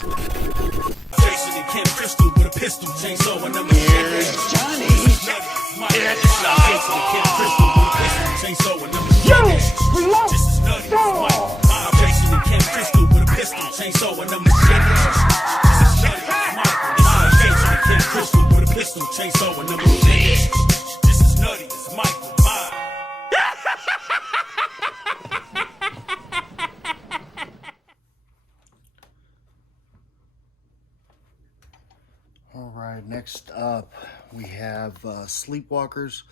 Jason and Kim Crystal with a pistol, chainsaw and number Here's Johnny. It's Jason and Kim Crystal with a pistol, chainsaw and number This is nutty. Jason and Kim Crystal with a pistol, chainsaw and number This is nutty. Jason and Kim Crystal with a pistol, chainsaw and number This is nutty. It's Michael. Alright, next up we have Sleepwalkers.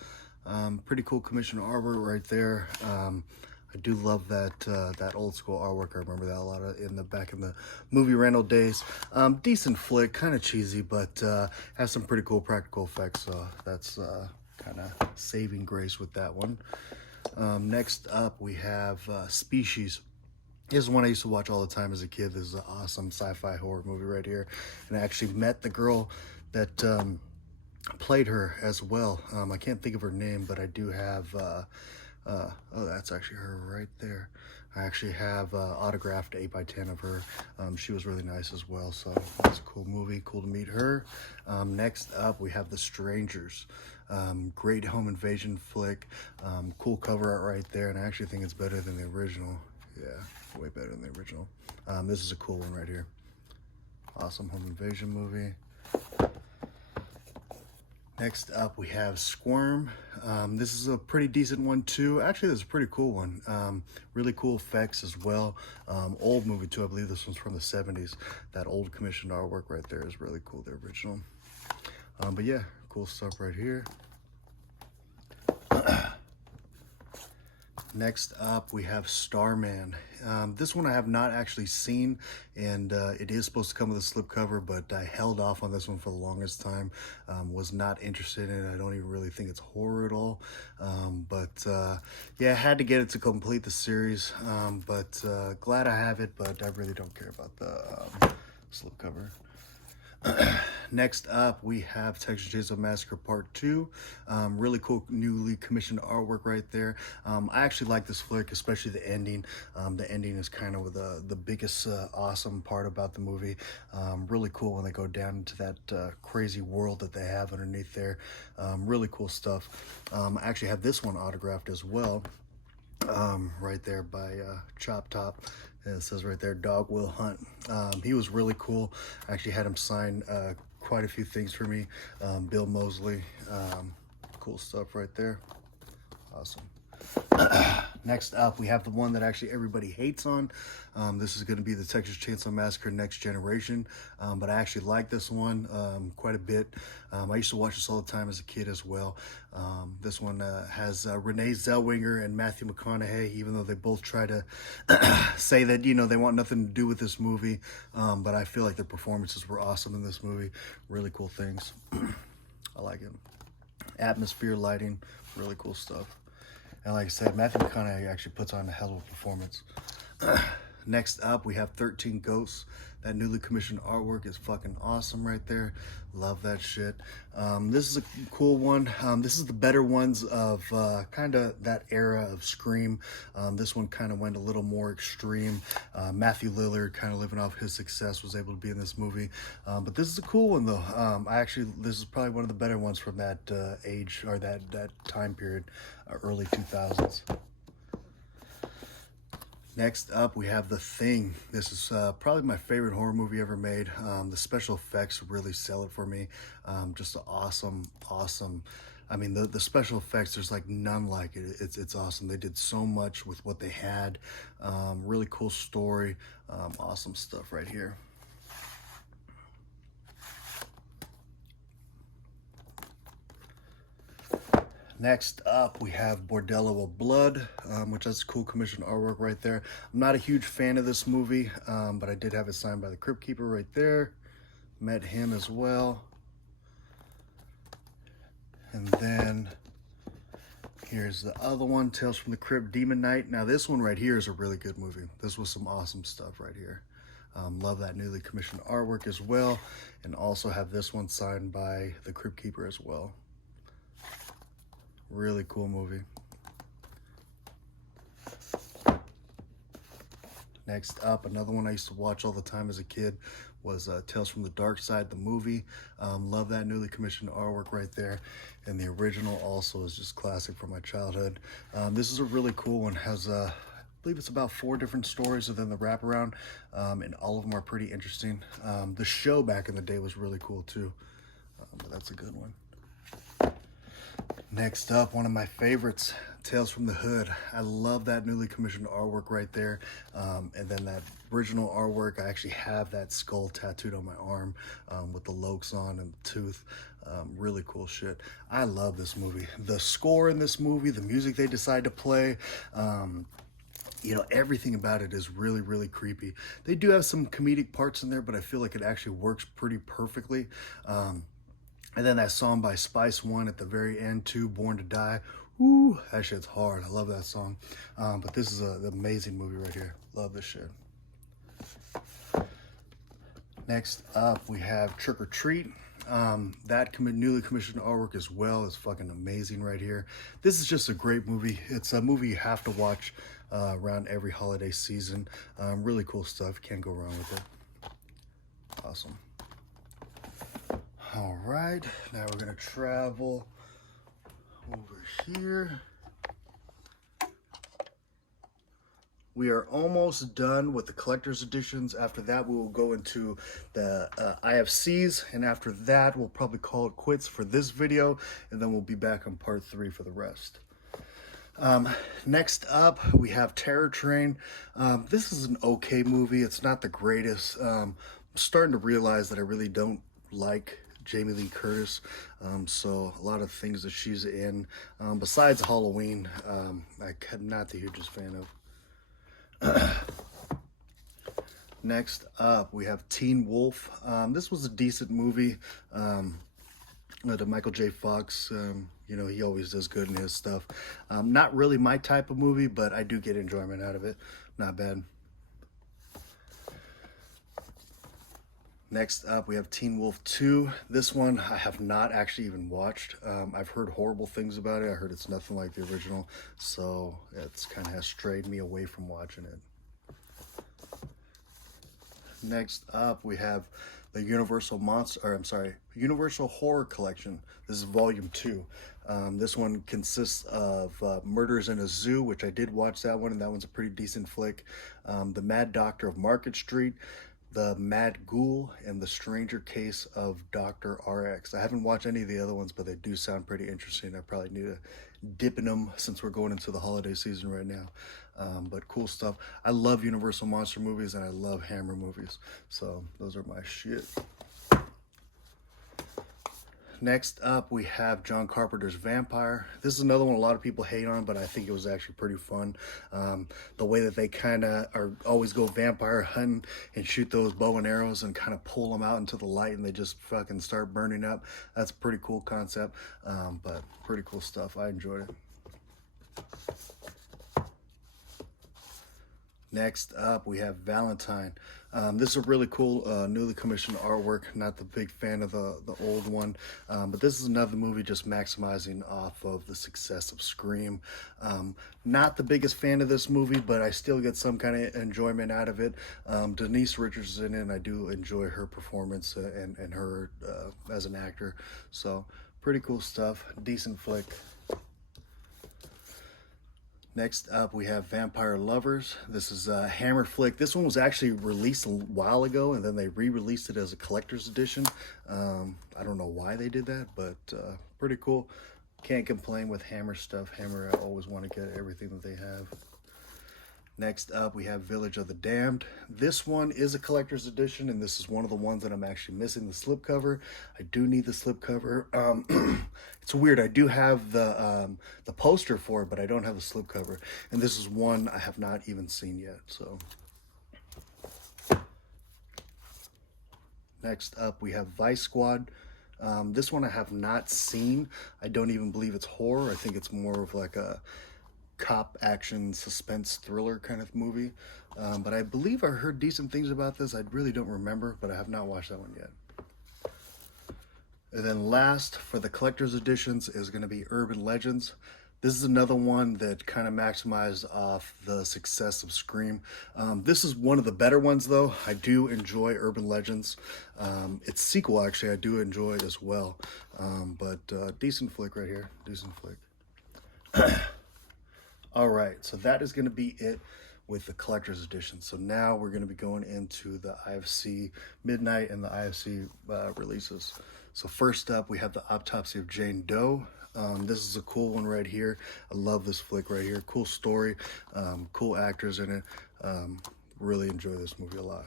Pretty cool commissioned artwork right there. I do love that old school artwork. I remember that a lot back in the movie rental days. Decent flick, kind of cheesy, but has some pretty cool practical effects. So that's kind of saving grace with that one. Next up we have Species. This is one I used to watch all the time as a kid. This is an awesome sci-fi horror movie right here. And I actually met the girl that played her as well. I can't think of her name, but I do have, oh, that's actually her right there. I actually have autographed 8x10 of her. She was really nice as well, so that's a cool movie. Cool to meet her. Next up, we have The Strangers. Great home invasion flick. Cool cover art right there, and I actually think it's better than the original. Yeah, way better than the original. This is a cool one right here. Awesome home invasion movie. Next up, we have Squirm. This is a pretty decent one too. Actually, this is a pretty cool one. Really cool effects as well. Old movie too. I believe this one's from the 70s. That old commissioned artwork right there is really cool, the original. But yeah, cool stuff right here. Next up, we have Starman. This one I have not actually seen, and it is supposed to come with a slipcover, but I held off on this one for the longest time. Was not interested in it. I don't even really think it's horror at all. Yeah, I had to get it to complete the series. Glad I have it, but I really don't care about the slipcover. Next up, we have Texas Chainsaw Massacre Part 2. Really cool, newly commissioned artwork right there. I actually like this flick, especially the ending. The ending is kind of the biggest awesome part about the movie. Really cool when they go down into that crazy world that they have underneath there. Really cool stuff. I actually have this one autographed as well. Right there by Chop Top. It says right there, Dog Will Hunt. He was really cool. I actually had him sign quite a few things for me. Bill Moseley. Cool stuff right there. Awesome. Next up, we have the one that actually everybody hates on. This is going to be the Texas Chainsaw Massacre Next Generation. But I actually like this one quite a bit. I used to watch this all the time as a kid as well. This one has Renee Zellweger and Matthew McConaughey, even though they both try to say that, you know, they want nothing to do with this movie. But I feel like their performances were awesome in this movie. Really cool things. I like it. Atmosphere, lighting, really cool stuff. And like I said, Matthew McConaughey actually puts on a hell of a performance. Next up, we have 13 Ghosts. That newly commissioned artwork is fucking awesome right there. Love that shit. This is a cool one. This is the better ones of kind of that era of Scream. This one kind of went a little more extreme. Matthew Lillard, kind of living off his success, was able to be in this movie. But this is a cool one though. This is probably one of the better ones from that age, or that time period, early 2000s. Next up, we have The Thing. This is probably my favorite horror movie ever made. The special effects really sell it for me. Just awesome. I mean, the special effects, there's like none like it. It's awesome. They did so much with what they had. Really cool story. Awesome stuff right here. Next up, we have Bordello of Blood, which has cool commissioned artwork right there. I'm not a huge fan of this movie, but I did have it signed by the Crypt Keeper right there. Met him as well. And then here's the other one, Tales from the Crypt, Demon Knight. Now this one right here is a really good movie. This was some awesome stuff right here. Love that newly commissioned artwork as well. And also have this one signed by the Crypt Keeper as well. Really cool movie. Next up, another one I used to watch all the time as a kid was Tales from the Dark Side, the movie. Love that newly commissioned artwork right there. And the original also is just classic from my childhood. This is a really cool one. Has I believe it's about 4 different stories within the wraparound, and all of them are pretty interesting. The show back in the day was really cool too, but that's a good one. Next up, one of my favorites, Tales from the Hood. I love that newly commissioned artwork right there. And then that original artwork, I actually have that skull tattooed on my arm with the lokes on and the tooth. Really cool shit. I love this movie. The score in this movie, the music they decide to play, you know, everything about it is really, really creepy. They do have some comedic parts in there, but I feel like it actually works pretty perfectly. And then that song by Spice One at the very end too, Born to Die. Ooh, that shit's hard. I love that song. But this is an amazing movie right here. Love this shit. Next up, we have Trick or Treat. That newly commissioned artwork as well is fucking amazing right here. This is just a great movie. It's a movie you have to watch around every holiday season. Really cool stuff. Can't go wrong with it. Awesome. All right, now we're gonna travel over here. We are almost done with the collector's editions. After that, we will go into the IFCs, and after that, we'll probably call it quits for this video, and then we'll be back on part 3 for the rest. Next up, we have Terror Train. This is an okay movie. It's not the greatest. I'm starting to realize that I really don't like Jamie Lee Curtis, so a lot of things that she's in, besides Halloween, I'm not the hugest fan of. Next up, we have Teen Wolf. This was a decent movie. The Michael J. Fox, you know, he always does good in his stuff. Not really my type of movie, but I do get enjoyment out of it. Not bad. Next up, we have Teen Wolf 2. This one I have not actually even watched. I've heard horrible things about it. I heard it's nothing like the original, so it's kind of has strayed me away from watching it. Next up, we have the Universal Horror Collection. This is Volume 2. This one consists of Murders in a Zoo, which I did watch that one, and that one's a pretty decent flick. The Mad Doctor of Market Street, The Mad Ghoul, and The Stranger Case of Dr. RX. I haven't watched any of the other ones, but they do sound pretty interesting. I probably need to dip in them since we're going into the holiday season right now. But cool stuff. I love Universal Monster movies, and I love Hammer movies. So those are my shit. Next up, we have John Carpenter's Vampire. This is another one a lot of people hate on, but I think it was actually pretty fun. The way that they kind of always go vampire hunting and shoot those bow and arrows and kind of pull them out into the light and they just fucking start burning up. That's a pretty cool concept, but pretty cool stuff. I enjoyed it. Next up, we have Valentine. This is a really cool newly commissioned artwork. Not the big fan of the old one, but this is another movie just maximizing off of the success of Scream. Not the biggest fan of this movie, but I still get some kind of enjoyment out of it. Denise Richards is in it, and I do enjoy her performance and her as an actor. So pretty cool stuff. Decent flick. Next up, we have Vampire Lovers. This is a Hammer flick. This one was actually released a while ago, and then they re-released it as a collector's edition. I don't know why they did that, but pretty cool. Can't complain with Hammer stuff. Hammer, I always want to get everything that they have. Next up, we have Village of the Damned. This one is a collector's edition, and this is one of the ones that I'm actually missing the slipcover. I do need the slipcover. It's weird. I do have the poster for it, but I don't have the slipcover. And this is one I have not even seen yet. So next up, we have Vice Squad. This one I have not seen. I don't even believe it's horror. I think it's more of like a cop action suspense thriller kind of movie, but I believe I heard decent things about this. I really don't remember, but I have not watched that one yet. And then last for the collector's editions is going to be Urban Legends. This is another one that kind of maximized off the success of Scream. This is one of the better ones, though. I do enjoy Urban Legends. Its sequel, actually, I do enjoy as well. But decent flick right here. Decent flick. All right, so that is going to be it with the collector's edition. So now we're going to be going into the IFC Midnight and the IFC releases. So first up, we have the Autopsy of Jane Doe. This is a cool one right here. I love this flick right here. Cool story, cool actors in it. Really enjoy this movie a lot.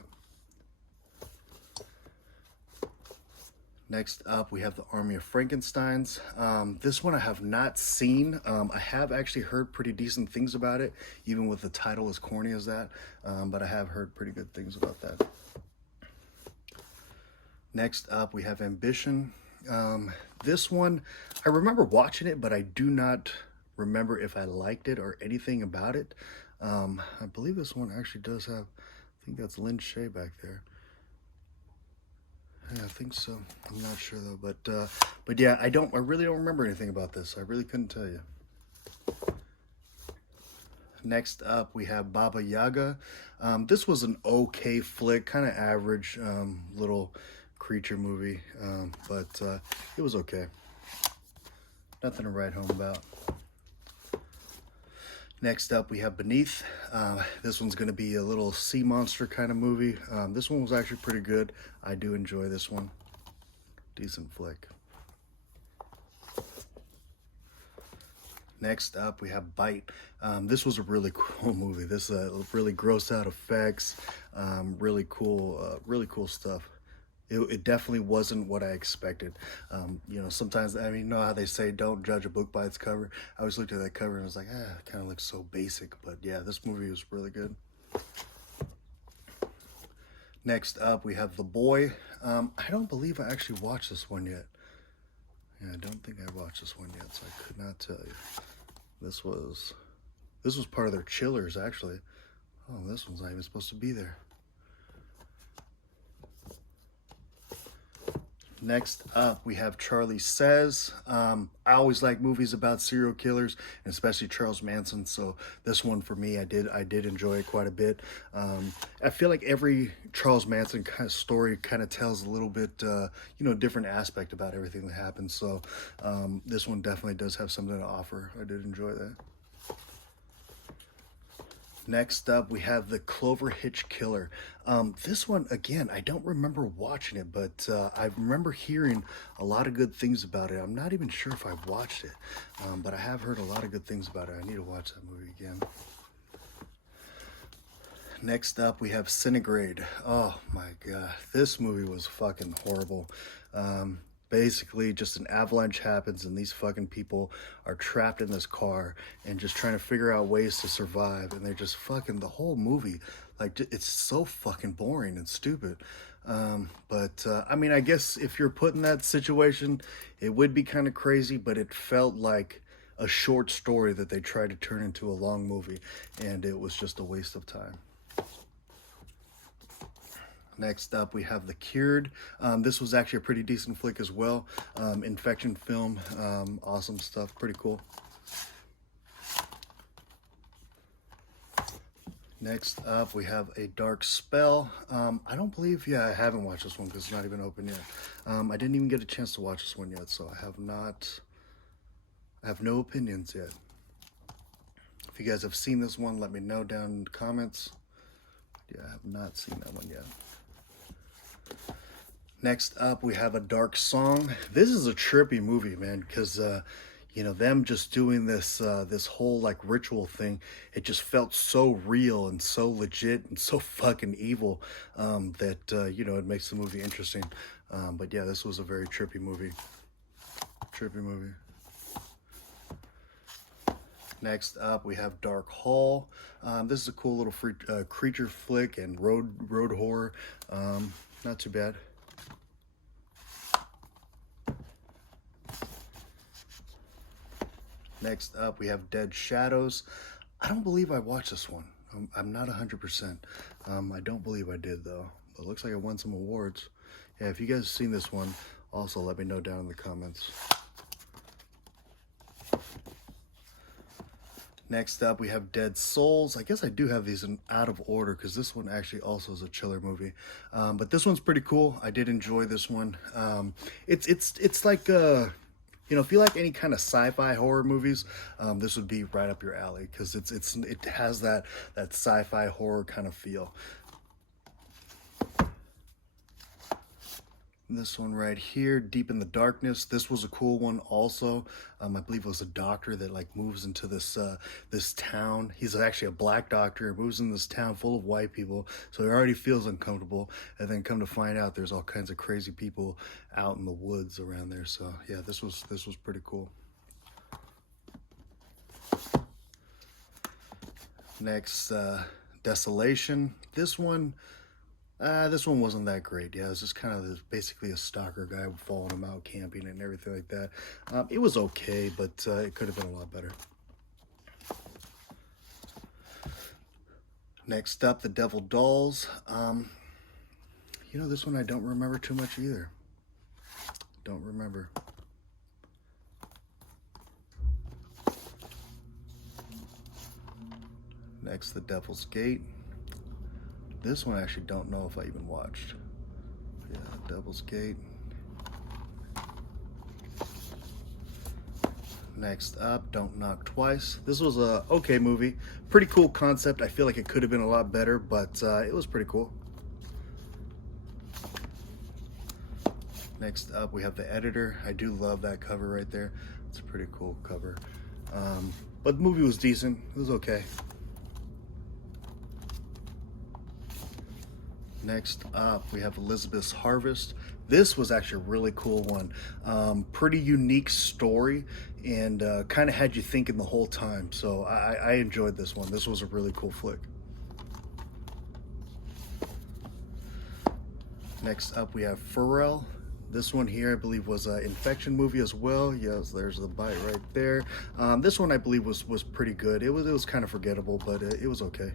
Next up, we have the Army of Frankensteins. This one I have not seen. I have actually heard pretty decent things about it, even with the title as corny as that. But I have heard pretty good things about that. Next up, we have Ambition. This one, I remember watching it, but I do not remember if I liked it or anything about it. I believe this one actually does have, I think that's Lynn Shay back there. Yeah, I think so. I'm not sure though, but yeah, I really don't remember anything about this. I really couldn't tell you. Next up, we have Baba Yaga. This was an okay flick, kind of average little creature movie, but it was okay. Nothing to write home about. Next up, we have Beneath. This one's going to be a little sea monster kind of movie. This one was actually pretty good. I do enjoy this one. Decent flick. Next up, we have Bite. This was a really cool movie. This really gross out effects, really cool stuff. It definitely wasn't what I expected. You know, sometimes, I mean, you know how they say don't judge a book by its cover? I always looked at that cover and I was like, it kind of looks so basic. But yeah, this movie was really good. Next up, we have The Boy. I don't believe I actually watched this one yet. Yeah, I don't think I watched this one yet, so I could not tell you. This was part of their chillers, actually. Oh, this one's not even supposed to be there. Next up, we have Charlie Says. I always like movies about serial killers, and especially Charles Manson. So this one for me, I did enjoy it quite a bit. I feel like every Charles Manson kind of story kind of tells a little bit, you know, different aspect about everything that happens. So this one definitely does have something to offer. I did enjoy that. Next up, we have the Clover Hitch Killer. This one, again, I don't remember watching it, but I remember hearing a lot of good things about it. I'm not even sure if I watched it, but I have heard a lot of good things about it. I need to watch that movie again. Next up, we have Centigrade. Oh my god, this movie was fucking horrible. Basically, just an avalanche happens and these fucking people are trapped in this car and just trying to figure out ways to survive, and they're just fucking, the whole movie, like, it's so fucking boring and stupid. I mean, I guess if you're put in that situation, it would be kind of crazy, but it felt like a short story that they tried to turn into a long movie, and it was just a waste of time. Next up, we have The Cured. This was actually a pretty decent flick as well. Infection film, awesome stuff, pretty cool. Next up, we have A Dark Spell. I don't believe, I haven't watched this one because it's not even open yet. I didn't even get a chance to watch this one yet, so I have no opinions yet. If you guys have seen this one, let me know down in the comments. Yeah, I have not seen that one yet. Next up, we have A Dark Song. This is a trippy movie, man, because you know, them just doing this this whole like ritual thing, it just felt so real and so legit and so fucking evil that you know, it makes the movie interesting. But yeah, this was a very trippy movie. Next up, we have Dark Hall. This is a cool little creature flick and road horror. Not too bad. Next up, we have Dead Shadows. I don't believe I watched this one. I'm not 100%. I don't believe I did, though. It looks like I won some awards. Yeah, if you guys have seen this one, also let me know down in the comments. Next up, we have Dead Souls. I guess I do have these in out of order because this one actually also is a chiller movie. But this one's pretty cool. I did enjoy this one. It's like you know, if you like any kind of sci-fi horror movies, this would be right up your alley because it has that sci-fi horror kind of feel. This one right here, Deep in the Darkness. This was a cool one also. I believe it was a doctor that like moves into this this town. He's actually a black doctor, moves in this town full of white people, so he already feels uncomfortable. And then come to find out, there's all kinds of crazy people out in the woods around there. So yeah, this was pretty cool. Next, Desolation. This one wasn't that great. Yeah, it was just kind of basically a stalker guy following him out camping and everything like that. It was okay, but it could have been a lot better. Next up, The Devil Dolls. You know, this one I don't remember too much either. Don't remember. Next, The Devil's Gate. This one I actually don't know if I even watched. Yeah, Devil's Gate. Next up, Don't Knock Twice. This was a okay movie. Pretty cool concept. I feel like it could have been a lot better, but it was pretty cool. Next up, we have The Editor. I do love that cover right there. It's a pretty cool cover. But the movie was decent. It was okay. Next up, we have Elizabeth's Harvest. This was actually a really cool one. Pretty unique story and kind of had you thinking the whole time. So I enjoyed this one. This was a really cool flick. Next up, we have Pharrell. This one here, I believe, was an infection movie as well. Yes, there's the bite right there. This one, I believe, was pretty good. It was kind of forgettable, but it was okay.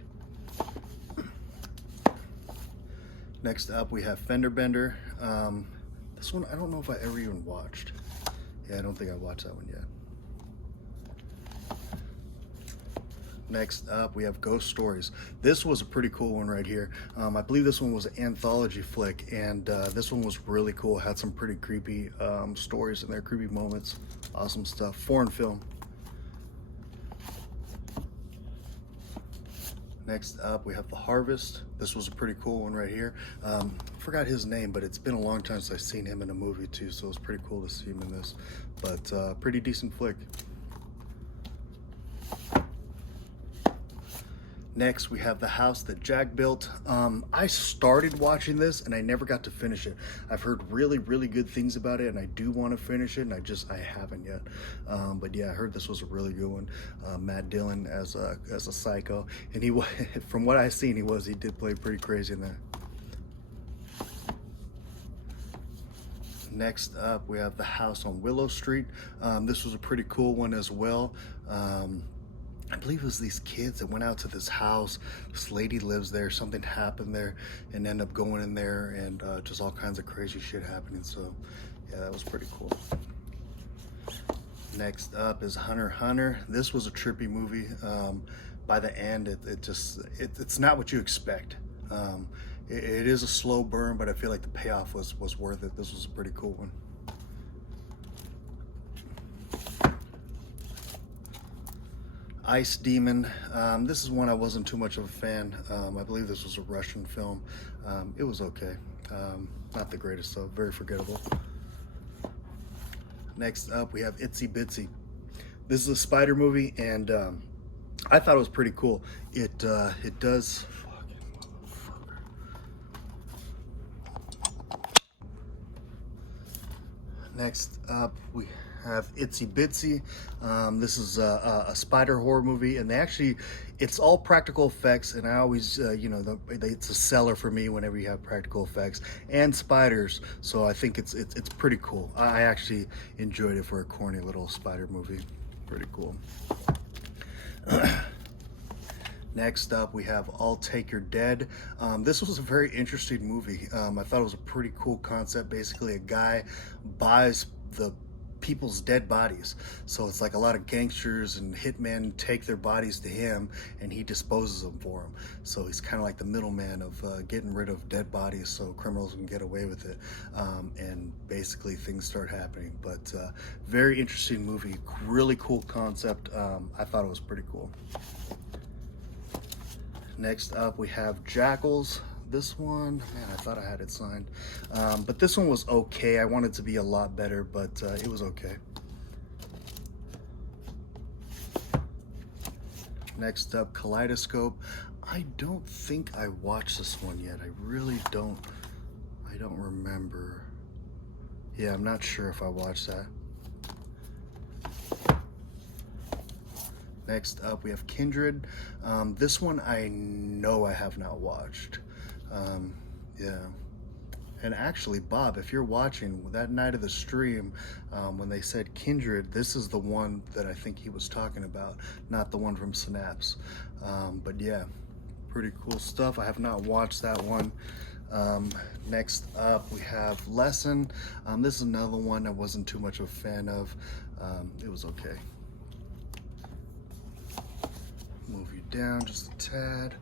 Next up, we have Fender Bender. This one, I don't know if I ever even watched. Yeah, I don't think I watched that one yet. Next up, we have Ghost Stories. This was a pretty cool one right here. I believe this one was an anthology flick, and this one was really cool. Had some pretty creepy stories in there, creepy moments. Awesome stuff. Foreign film. Next up, we have The Harvest. This was a pretty cool one right here. Forgot his name, but it's been a long time since I've seen him in a movie too, so it's pretty cool to see him in this. But pretty decent flick. Next, we have The House That Jack Built. I started watching this and I never got to finish it. I've heard really, really good things about it, and I do want to finish it, and I haven't yet. But yeah, I heard this was a really good one. Matt Dillon as a psycho, and he from what I've seen, he did play pretty crazy in that. Next up, we have The House on Willow Street. This was a pretty cool one as well. I believe it was these kids that went out to this house. This lady lives there. Something happened there, and end up going in there, and just all kinds of crazy shit happening. So, yeah, that was pretty cool. Next up is Hunter x Hunter. This was a trippy movie. By the end, it's not what you expect. It is a slow burn, but I feel like the payoff was worth it. This was a pretty cool one. Ice Demon. This is one I wasn't too much of a fan. I believe this was a Russian film. It was okay. Not the greatest, so very forgettable. Next up, we have Itsy Bitsy. This is a spider movie, and I thought it was pretty cool. It does. Next up, we have Itsy Bitsy. This is a spider horror movie, and it's all practical effects, and I always, it's a seller for me whenever you have practical effects and spiders, so I think it's pretty cool. I actually enjoyed it for a corny little spider movie. Pretty cool. Next up, we have I'll Take Your Dead. This was a very interesting movie. I thought it was a pretty cool concept. Basically, a guy buys the people's dead bodies. So it's like a lot of gangsters and hitmen take their bodies to him, and he disposes them for them. So he's kind of like the middleman of getting rid of dead bodies so criminals can get away with it. And basically things start happening. But very interesting movie, really cool concept. I thought it was pretty cool. Next up we have Jackals. This one, man, I thought I had it signed. But this one was okay. I wanted it to be a lot better, but it was okay. Next up, Kaleidoscope. I don't think I watched this one yet. I really don't. I don't remember. Yeah, I'm not sure if I watched that. Next up, we have Kindred. This one I know I have not watched. Yeah. And actually, Bob, if you're watching, that night of the stream, when they said Kindred, this is the one that I think he was talking about, not the one from Synapse. But yeah, pretty cool stuff. I have not watched that one. Next up, we have Lesson. This is another one I wasn't too much of a fan of. It was okay. Move you down just a tad.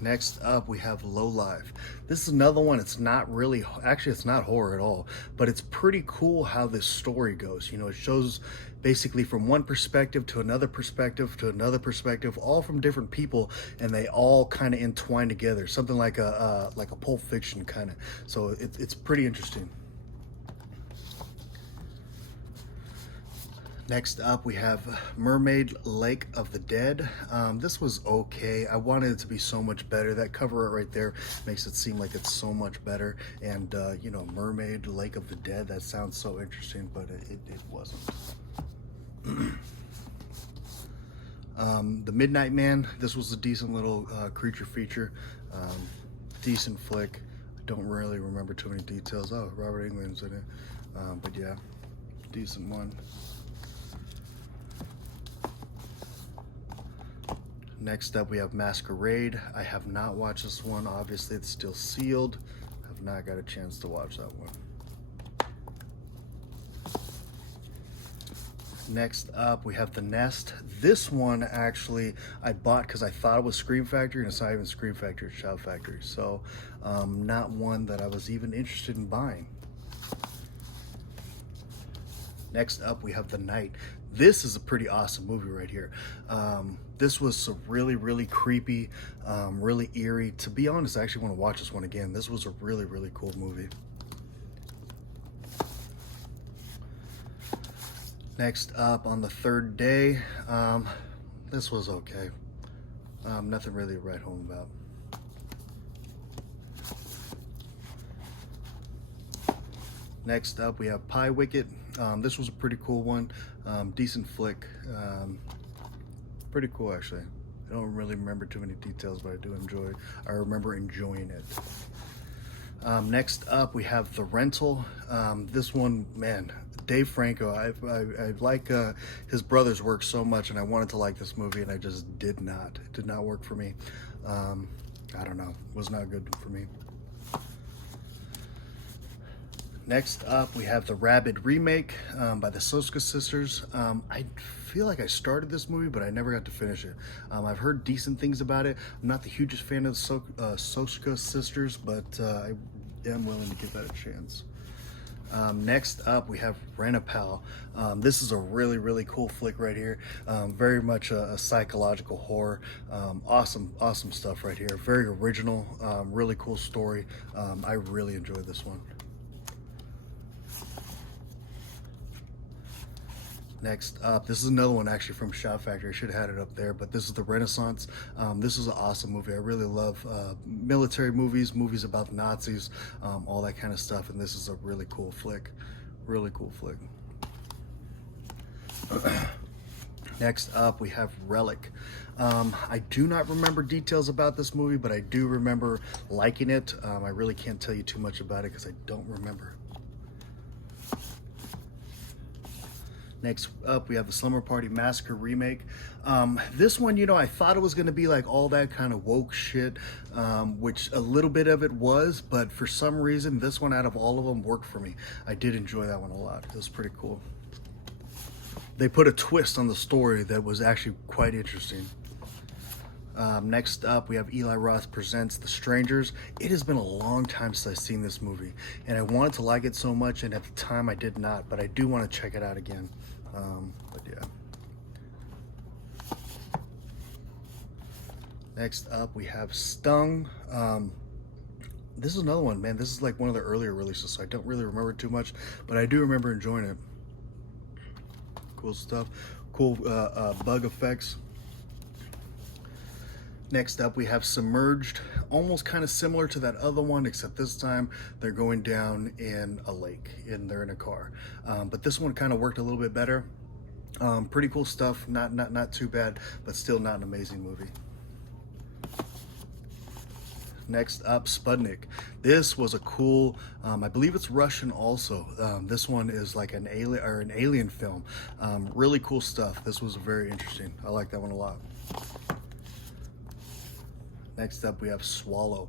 Next up, we have Low Life. This is another one. It's not really, actually, it's not horror at all, but it's pretty cool how this story goes. You know, it shows basically from one perspective to another perspective to another perspective, all from different people, and they all kind of entwine together. Something like a Pulp Fiction kind of. So it's pretty interesting. Next up, we have Mermaid Lake of the Dead. This was okay. I wanted it to be so much better. That cover art right there makes it seem like it's so much better. And, you know, Mermaid Lake of the Dead, that sounds so interesting, but it wasn't. The Midnight Man, this was a decent little creature feature. Decent flick. I don't really remember too many details. Oh, Robert Englund's in it. But yeah, decent one. Next up, we have Masquerade. I have not watched this one. Obviously, it's still sealed. I have not got a chance to watch that one. Next up, we have The Nest. This one, actually, I bought because I thought it was Scream Factory, and it's not even Scream Factory, it's Shout Factory. So, not one that I was even interested in buying. Next up, we have The Night. This is a pretty awesome movie right here. This was really, really creepy, really eerie. To be honest, I actually want to watch this one again. This was a really, really cool movie. Next up, On the Third Day. This was okay. Nothing really to write home about. Next up, we have Pie Wicket. This was a pretty cool one. Decent flick. Pretty cool, actually. I don't really remember too many details, but I remember enjoying it. Next up, we have The Rental. This one, man, Dave Franco. I like his brother's work so much, and I wanted to like this movie, and I just did not. It did not work for me. I don't know. It was not good for me. Next up, we have The Rabid remake by the Soska sisters. I feel like I started this movie, but I never got to finish it. I've heard decent things about it. I'm not the hugest fan of the Soska sisters, but I am willing to give that a chance. Next up, we have Rent-A-Pal. This is a really, really cool flick right here. Very much a psychological horror. Awesome stuff right here. Very original, really cool story. I really enjoyed this one. Next up, this is another one actually from Shout Factory. I should have had it up there, but this is The Renaissance. This is an awesome movie. I really love military movies, movies about the Nazis, all that kind of stuff, and this is a really cool flick. Really cool flick. Next up, we have Relic. I do not remember details about this movie, but I do remember liking it. I really can't tell you too much about it because I don't remember. Next up, we have the Slumber Party Massacre remake. This one, you know, I thought it was going to be like all that kind of woke shit, which a little bit of it was, but for some reason, this one out of all of them worked for me. I did enjoy that one a lot. It was pretty cool. They put a twist on the story that was actually quite interesting. Next up, we have Eli Roth Presents The Strangers. It has been a long time since I've seen this movie, and I wanted to like it so much, and at the time I did not, but I do want to check it out again. But yeah. Next up, we have Stung. This is another one, man. This is like one of the earlier releases, so I don't really remember too much, but I do remember enjoying it. Cool stuff. Cool bug effects. Next up, we have Submerged, almost kind of similar to that other one, except this time they're going down in a lake and they're in a car. But this one kind of worked a little bit better. Pretty cool stuff, not too bad, but still not an amazing movie. Next up, Sputnik. This was a cool, I believe it's Russian also. This one is like an alien film. Really cool stuff. This was very interesting. I like that one a lot. Next up, we have Swallow.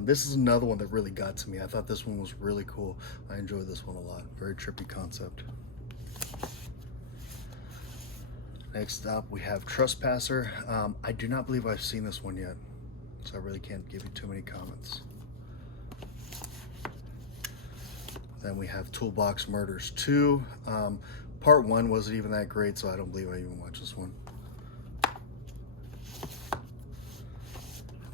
This is another one that really got to me. I thought this one was really cool. I enjoyed this one a lot. Very trippy concept. Next up, we have Trespasser. I do not believe I've seen this one yet, so I really can't give you too many comments. Then we have Toolbox Murders 2. Part 1 wasn't even that great, so I don't believe I even watched this one.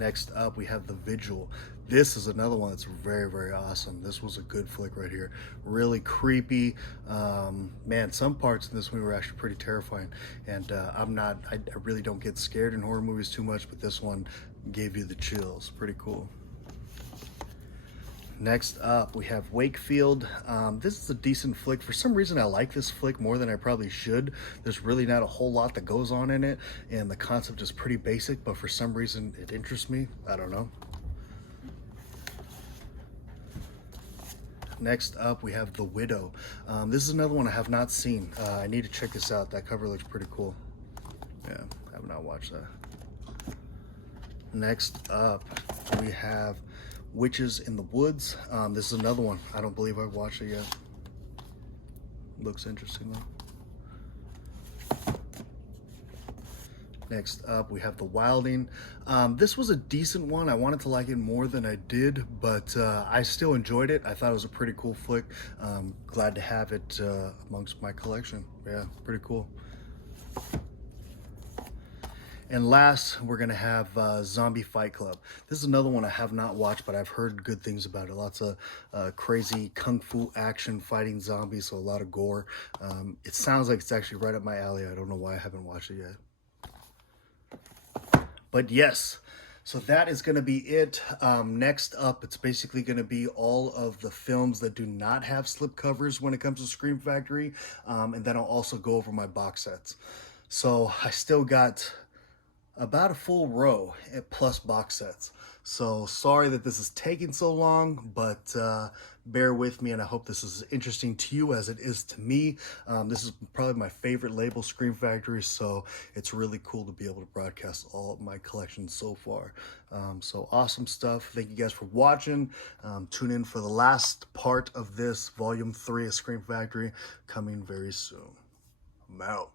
Next up, we have The Vigil. This is another one that's very, very awesome. This was a good flick right here. Really creepy. Man, some parts in this movie were actually pretty terrifying. And I really don't get scared in horror movies too much, but this one gave you the chills. Pretty cool. Next up, we have Wakefield. This is a decent flick. For some reason, I like this flick more than I probably should. There's really not a whole lot that goes on in it, and the concept is pretty basic, but for some reason, it interests me. I don't know. Next up, we have The Widow. This is another one I have not seen. I need to check this out. That cover looks pretty cool. Yeah, I have not watched that. Next up, we have Witches in the Woods. This is another one. I don't believe I've watched it yet. Looks interesting though. Next up, we have The Wilding. This was a decent one. I wanted to like it more than I did, but I still enjoyed it. I thought it was a pretty cool flick. Glad to have it amongst my collection. Yeah, pretty cool. And last, we're gonna have Zombie Fight Club. This is another one I have not watched, but I've heard good things about it. Lots of crazy kung fu action fighting zombies, so a lot of gore. It sounds like it's actually right up my alley. I don't know why I haven't watched it yet. But yes, so that is gonna be it. Next up, it's basically gonna be all of the films that do not have slipcovers when it comes to Scream Factory. And then I'll also go over my box sets. So I still got about a full row plus box sets. So sorry that this is taking so long, but bear with me, and I hope this is as interesting to you as it is to me. This is probably my favorite label, Scream Factory, so it's really cool to be able to broadcast all of my collection so far. So awesome stuff. Thank you guys for watching. Tune in for the last part of this, Volume 3 of Scream Factory, coming very soon. I'm out.